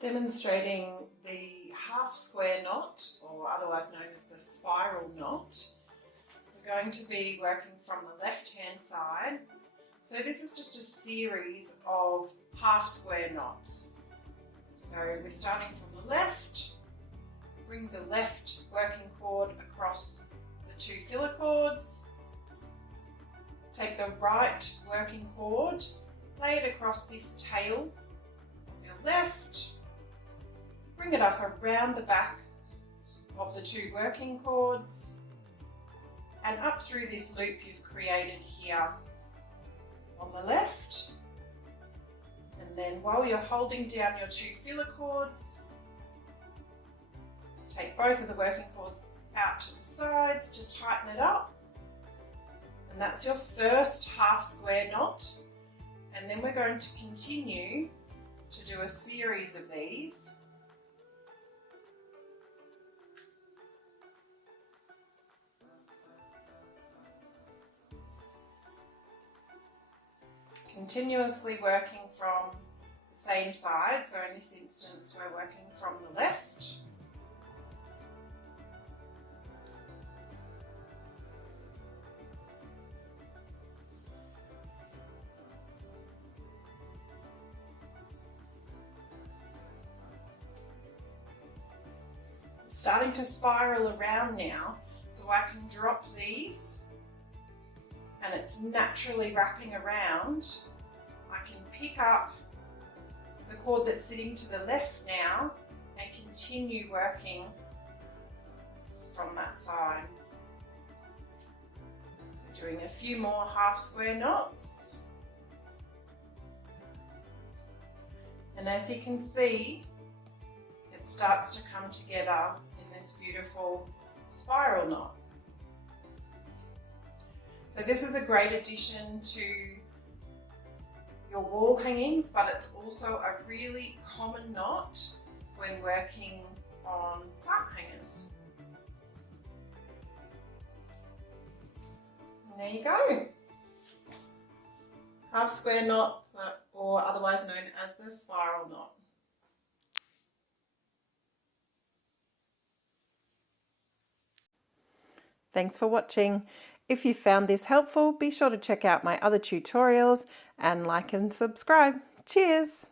Demonstrating the half square knot, or otherwise known as the spiral knot. We're going to be working from the left hand side. So this is just a series of half square knots. So we're starting from the left, bring the left working cord across the two filler cords, take the right working cord, lay it across this tail of your left, bring it up around the back of the two working cords and up through this loop you've created here on the left. And then while you're holding down your two filler cords, take both of the working cords out to the sides to tighten it up. And that's your first half square knot. And then we're going to continue to do a series of these. Continuously working from the same side, so in this instance we're working from the left. Starting to spiral around now, so I can drop these and it's naturally wrapping around. I can pick up the cord that's sitting to the left now and continue working from that side. Doing a few more half square knots. And as you can see, it starts to come together in this beautiful spiral knot. So this is a great addition to your wall hangings, but it's also a really common knot when working on plant hangers. And there you go. Half square knot, or otherwise known as the spiral knot. Thanks for watching. If you found this helpful, be sure to check out my other tutorials and like and subscribe. Cheers!